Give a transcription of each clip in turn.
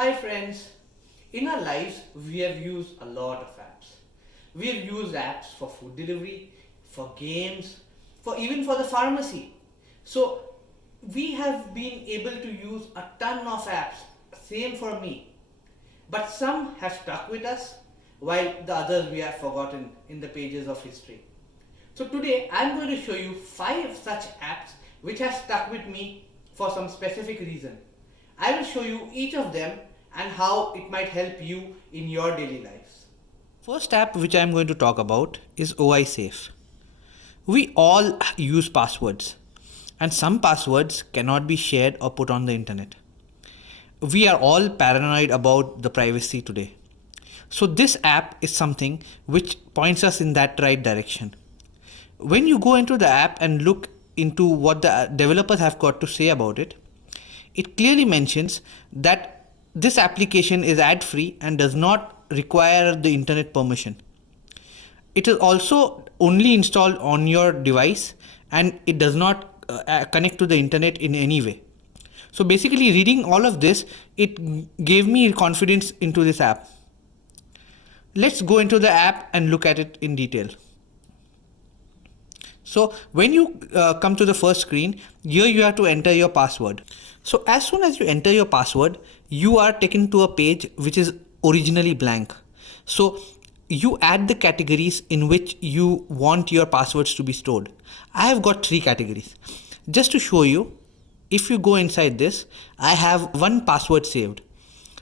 Hi friends, in our lives we have used a lot of apps. We have used apps for food delivery, for games, for even for the pharmacy. So we have been able to use a ton of apps, same for me. But some have stuck with us while the others we have forgotten in the pages of history. So today I am going to show you 5 such apps which have stuck with me for some specific reason. I will show you each of them and how it might help you in your daily lives. First app which I am going to talk about is OiSafe. We all use passwords, and some passwords cannot be shared or put on the internet. We are all paranoid about the privacy today. So this app is something which points us in that right direction. When you go into the app and look into what the developers have got to say about it, it clearly mentions that this application is ad-free and does not require the internet permission. It is also only installed on your device and it does not connect to the internet in any way. So basically, reading all of this, it gave me confidence into this app. Let's go into the app and look at it in detail. So when you come to the first screen, here you have to enter your password. So as soon as you enter your password, you are taken to a page which is originally blank. So you add the categories in which you want your passwords to be stored. I have got 3 categories. Just to show you, if you go inside this, I have one password saved.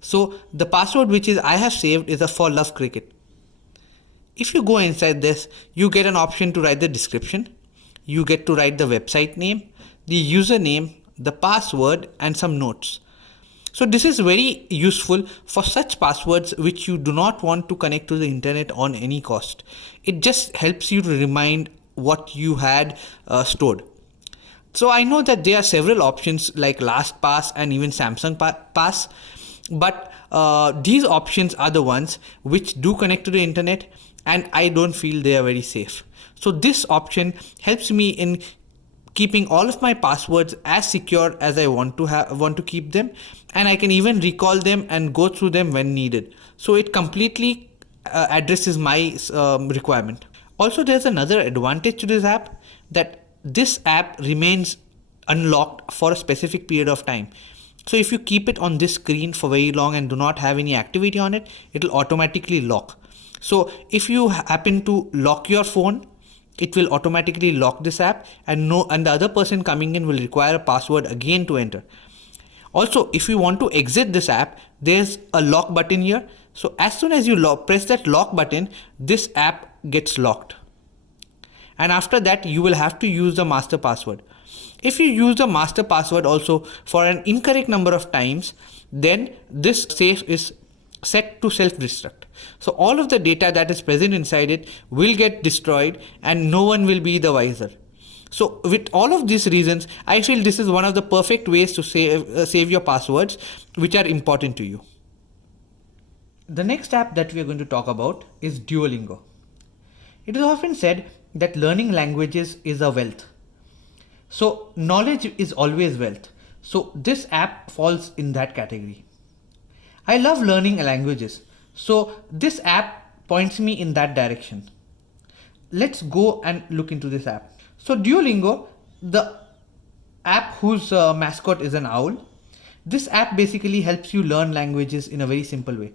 So the password which I have saved is a for love cricket. If you go inside this, you get an option to write the description. You get to write the website name, the username, the password, and some notes. So this is very useful for such passwords which you do not want to connect to the internet on any cost. It just helps you to remind what you had stored. So I know that there are several options like LastPass and even Samsung Pass, but these options are the ones which do connect to the internet, and I don't feel they are very safe. So this option helps me in keeping all of my passwords as secure as I want to keep them, and I can even recall them and go through them when needed. So it completely addresses my requirement. Also, there's another advantage to this app, that this app remains unlocked for a specific period of time. So if you keep it on this screen for very long and do not have any activity on it, it will automatically lock. So if you happen to lock your phone, it will automatically lock this app, and the other person coming in will require a password again to enter. Also, if you want to exit this app, there's a lock button here. So as soon as you press that lock button, this app gets locked. And after that, you will have to use the master password. If you use the master password also for an incorrect number of times, then this safe is set to self-destruct. So all of the data that is present inside it will get destroyed and no one will be the wiser. So with all of these reasons, I feel this is one of the perfect ways to save your passwords which are important to you. The next app that we are going to talk about is Duolingo. It is often said that learning languages is a wealth. So knowledge is always wealth. So this app falls in that category. I love learning languages. So this app points me in that direction. Let's go and look into this app. So Duolingo, the app whose mascot is an owl, this app basically helps you learn languages in a very simple way.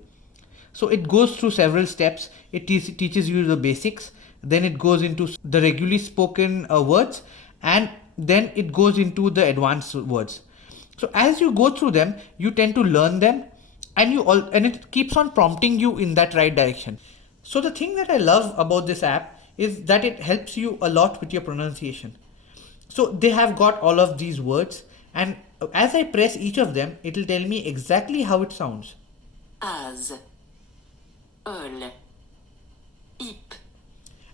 So it goes through several steps. It teaches you the basics, then it goes into the regularly spoken words, and then it goes into the advanced words. So as you go through them, you tend to learn them, and it keeps on prompting you in that right direction. So the thing that I love about this app is that it helps you a lot with your pronunciation. So they have got all of these words, and as I press each of them, it will tell me exactly how it sounds. As, öl, ip.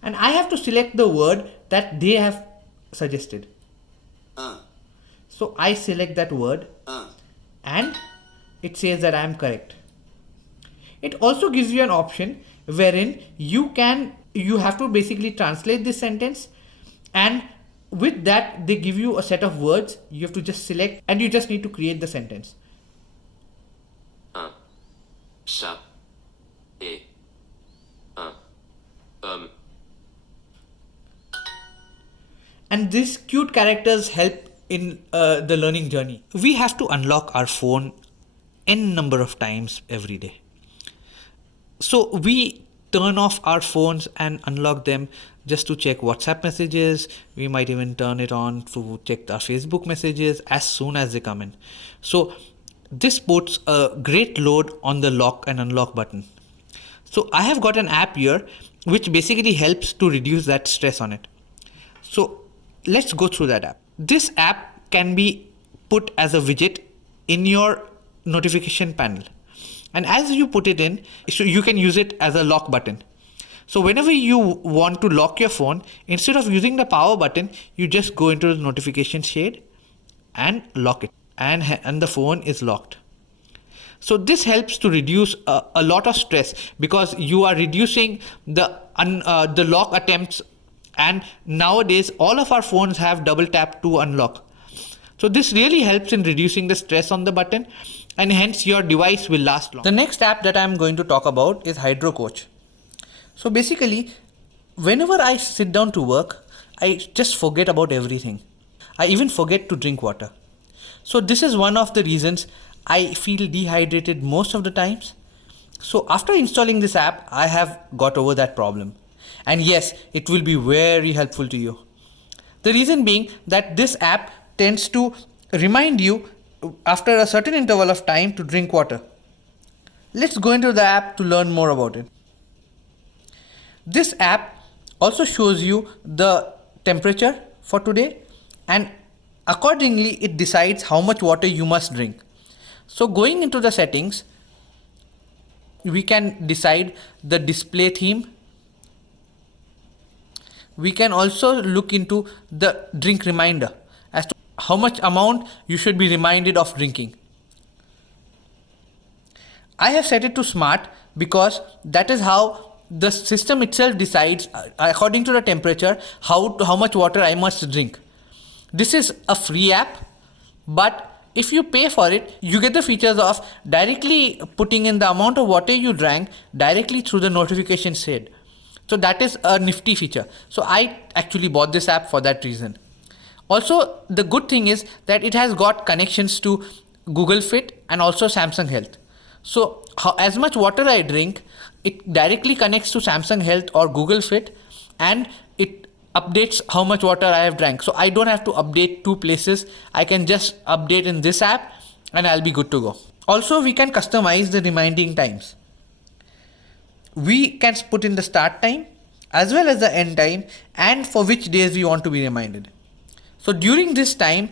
And I have to select the word that they have suggested. So I select that word and it says that I am correct. It also gives you an option wherein you have to basically translate this sentence, and with that they give you a set of words. You have to just select and you just need to create the sentence. And these cute characters help in the learning journey. We have to unlock our phone n number of times every day. So we turn off our phones and unlock them just to check WhatsApp messages. We might even turn it on to check our Facebook messages as soon as they come in. So this puts a great load on the lock and unlock button. So I have got an app here which basically helps to reduce that stress on it. So let's go through that app. This app can be put as a widget in your notification panel. And as you put it in, so you can use it as a lock button. So whenever you want to lock your phone, instead of using the power button, you just go into the notification shade and lock it. And the phone is locked. So this helps to reduce a lot of stress because you are reducing the lock attempts. And nowadays, all of our phones have double tap to unlock. So this really helps in reducing the stress on the button, and hence your device will last long. The next app that I'm going to talk about is Hydro Coach. So basically, whenever I sit down to work, I just forget about everything. I even forget to drink water. So this is one of the reasons I feel dehydrated most of the times. So after installing this app, I have got over that problem. And yes, it will be very helpful to you. The reason being that this app tends to remind you after a certain interval of time to drink water. Let's go into the app to learn more about it. This app also shows you the temperature for today, and accordingly it decides how much water you must drink. So going into the settings, we can decide the display theme. We can also look into the drink reminder as to how much amount you should be reminded of drinking. I have set it to smart because that is how the system itself decides according to the temperature how much water I must drink. This is a free app, but if you pay for it, you get the features of directly putting in the amount of water you drank directly through the notification shade. So that is a nifty feature. So I actually bought this app for that reason. Also, the good thing is that it has got connections to Google Fit and also Samsung Health. So as much water I drink, it directly connects to Samsung Health or Google Fit, and it updates how much water I have drank. So I don't have to update two places. I can just update in this app and I'll be good to go. Also, we can customize the reminding times. We can put in the start time as well as the end time and for which days we want to be reminded. So during this time,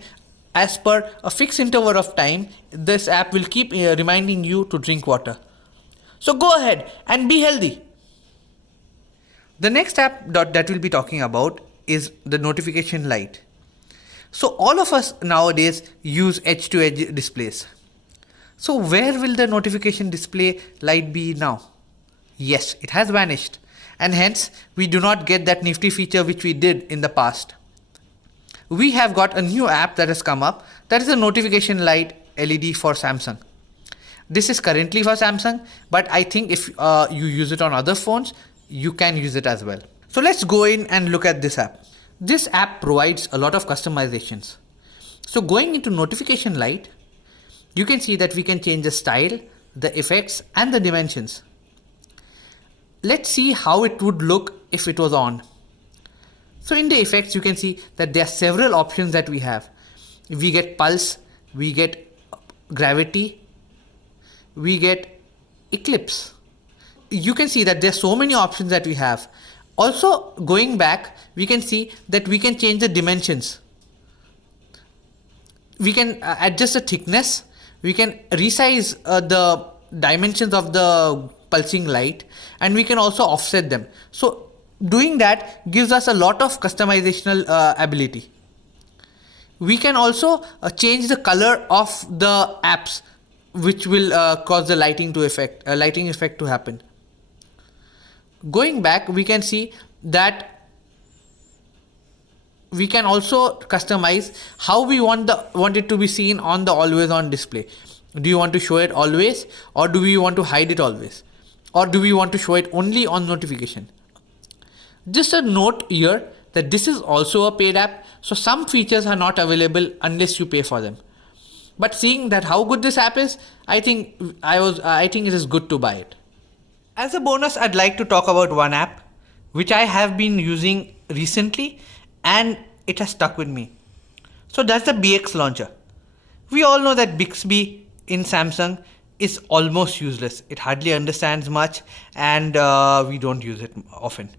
as per a fixed interval of time, this app will keep reminding you to drink water. So go ahead and be healthy. The next app that we'll be talking about is the notification light. So all of us nowadays use edge-to-edge displays. So where will the notification display light be now? Yes, it has vanished, and hence we do not get that nifty feature which we did in the past. We have got a new app that has come up, that is a notification light LED for Samsung. This is currently for Samsung, but I think if you use it on other phones, you can use it as well. So let's go in and look at this app. This app provides a lot of customizations. So going into notification light, you can see that we can change the style, the effects and the dimensions. Let's see how it would look if it was on. So in the effects, you can see that there are several options that we have. We get pulse, we get gravity, we get eclipse. You can see that there are so many options that we have. Also, going back, we can see that we can change the dimensions. We can adjust the thickness. We can resize the dimensions of the pulsing light, and we can also offset them. So doing that gives us a lot of customizational ability. We can also change the color of the apps, which will cause the lighting effect to happen. Going back, we can see that we can also customize how we want it to be seen on the always on display. Do you want to show it always, or do we want to hide it always, or do we want to show it only on notification? Just a note here that this is also a paid app, so some features are not available unless you pay for them. But seeing that how good this app is, I think it is good to buy it. As a bonus, I'd like to talk about one app which I have been using recently and it has stuck with me. So that's the BX launcher. We all know that Bixby in Samsung is almost useless. It hardly understands much and we don't use it often.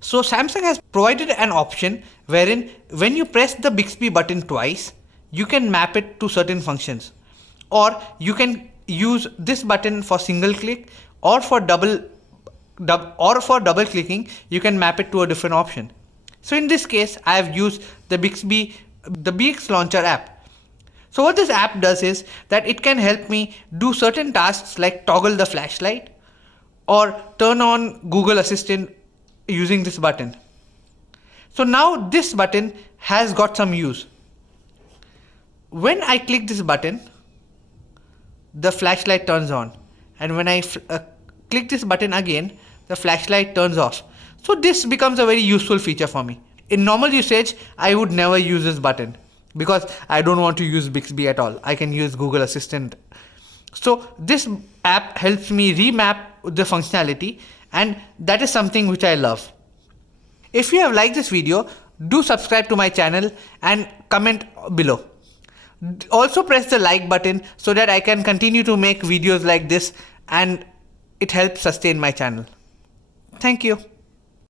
So Samsung has provided an option wherein when you press the Bixby button twice, you can map it to certain functions, or you can use this button for single click, or for double clicking you can map it to a different option. So in this case I have used the BX launcher app. So what this app does is that it can help me do certain tasks like toggle the flashlight or turn on Google Assistant using this button. So now this button has got some use. When I click this button, the flashlight turns on, and when I click this button again, the flashlight turns off. So this becomes a very useful feature for me. In normal usage, I would never use this button because I don't want to use Bixby at all. I can use Google Assistant. So this app helps me remap the functionality, and that is something which I love. If you have liked this video, do subscribe to my channel and comment below. Also press the like button so that I can continue to make videos like this and it helps sustain my channel. Thank you.